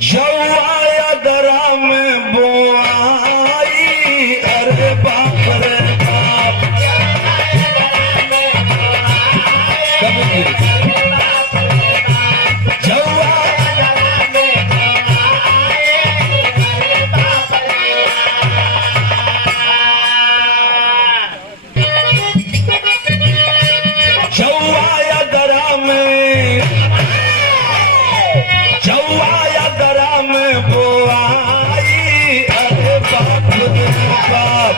जवाया दरा में बोआई, अरे बाप रे बाप। कभी जवाया दरा में, जवाया दरा में बोआई, अरे बाप रे बाप।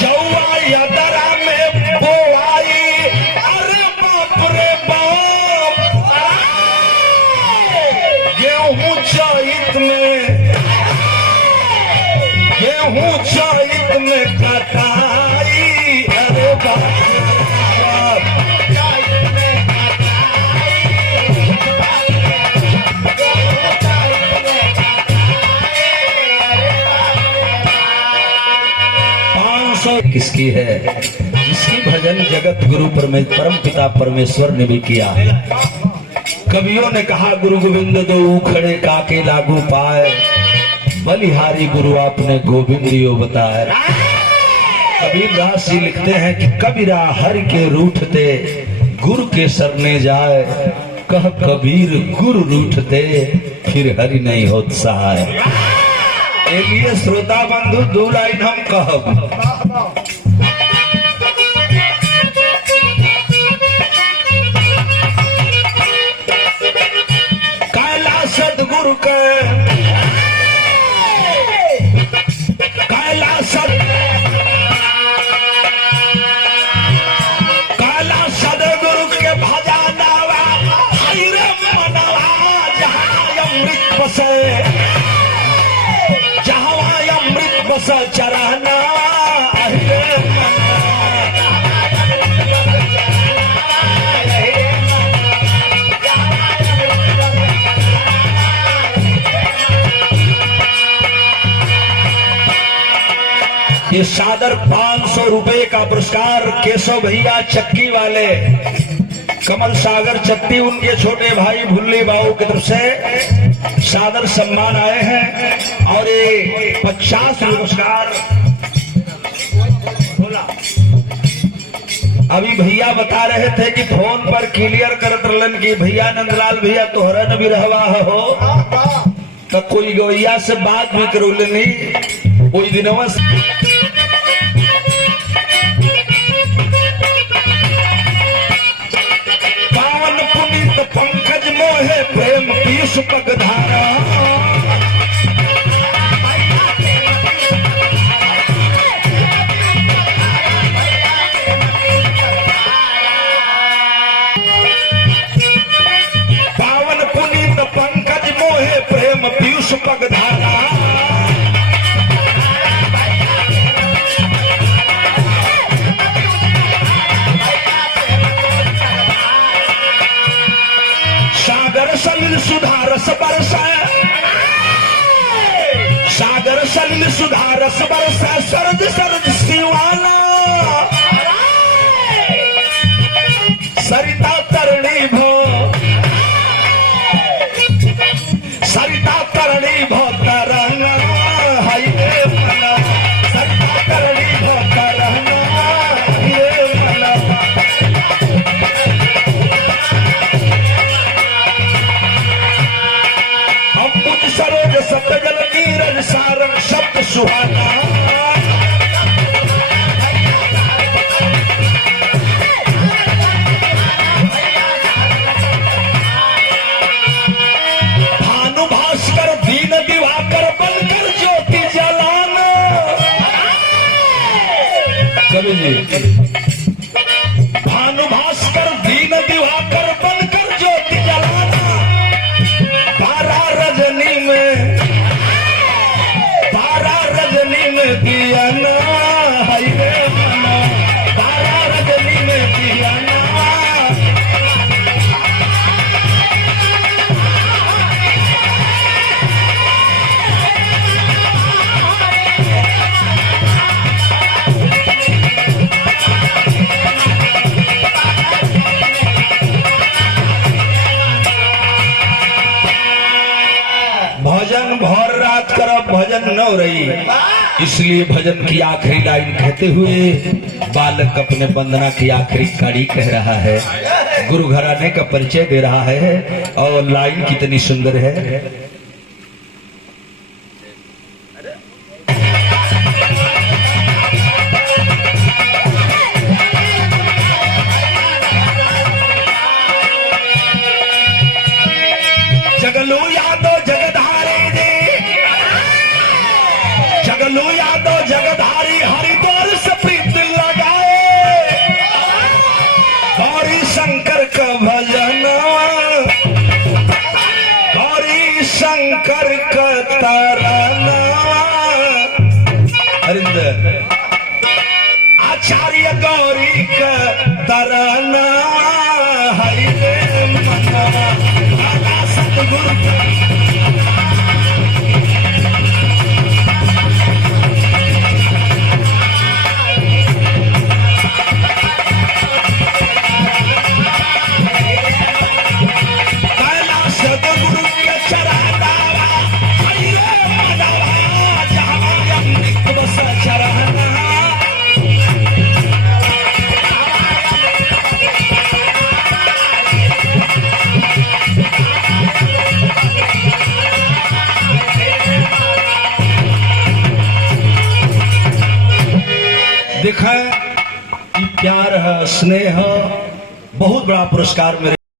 जवाया दरा में बोआई, अरे बाप रे बाप। गेहूं चैत में, गेहूं चैत में कटाई, अरे बाप रे बाप। किसकी है? जिसकी भजन जगत गुरु परम पिता परमेश्वर ने भी किया है। कवियों ने कहा गुरु गोविंद दो खड़े काके लागू पाए, बलिहारी गुरु आपने गोविंदियो बताए। कबीर दास जी लिखते हैं कि कबीरा हर के रूठते गुरु के सरने जाए, कह कबीर गुरु रूठते फिर हरि नहीं होत सहाय। लिए श्रोता बंधु दो लाइन हम कहब। कैला सदगुरु के, कैला सदगुरु के भजा नावा, रे मनवा जहाँ अमृत बसे, जहाँ अमृत बस चराना, ये सादर 500 रुपए का पुरस्कार केशव भैया चक्की वाले, कमल सागर चट्टी, उनके छोटे भाई भुल्ली बाबू की तरफ से सादर सम्मान आए हैं। और ये 50 पुरस्कार बोला। अभी भैया बता रहे थे कि फोन पर क्लियर करत रहलन कि भैया नंदलाल भैया तोहरा न भी रहवा हो, तो कोई गवैया से बात भी करो नहीं कोई दिनवा। पंकज मोहे प्रेम पीस पगधारा, पावन पुनीत पंकज मोहे प्रेम पीयूष पगधारा। सागर सलिल सुधारस बरसा, सागर सलिल सुधारस बरसा, सरज सरज सिवाना, सरिता तरणी भो, सरिता तरणी भो तरंगा, हाय रे मना, सरिता तरणी भो तरंगा, ये मना। सरोज सतजल नीरज सारंग शब्द सुहाना, भानु भास्कर दीन दिवाकर बनकर ज्योति जलाना। कवि जी भानु भास्कर दीन दिवाकर बनकर ज्योति जलाना। 12 रजनी में, 12 रजनी में दिया ना, हाय रे मना, 12 रजनी में दिया ना। भजन न रही, इसलिए भजन की आखिरी लाइन कहते हुए बालक अपने वंदना की आखिरी कड़ी कह रहा है, गुरु घराने का परिचय दे रहा है। और लाइन कितनी सुंदर है। जगलू यादव जगधारी जी, जगलू यादव जगधारी हरिद्वार से प्रीत लगाए, गौरी शंकर का भजन, गौरी शंकर का तराना, हरिंदर आचार्य गौरी का तराना, हरि मना सतगुरु के चराना, जहाँ अमृत बस चराना। देखा कि प्यार है, स्नेह, बहुत बड़ा पुरस्कार मेरे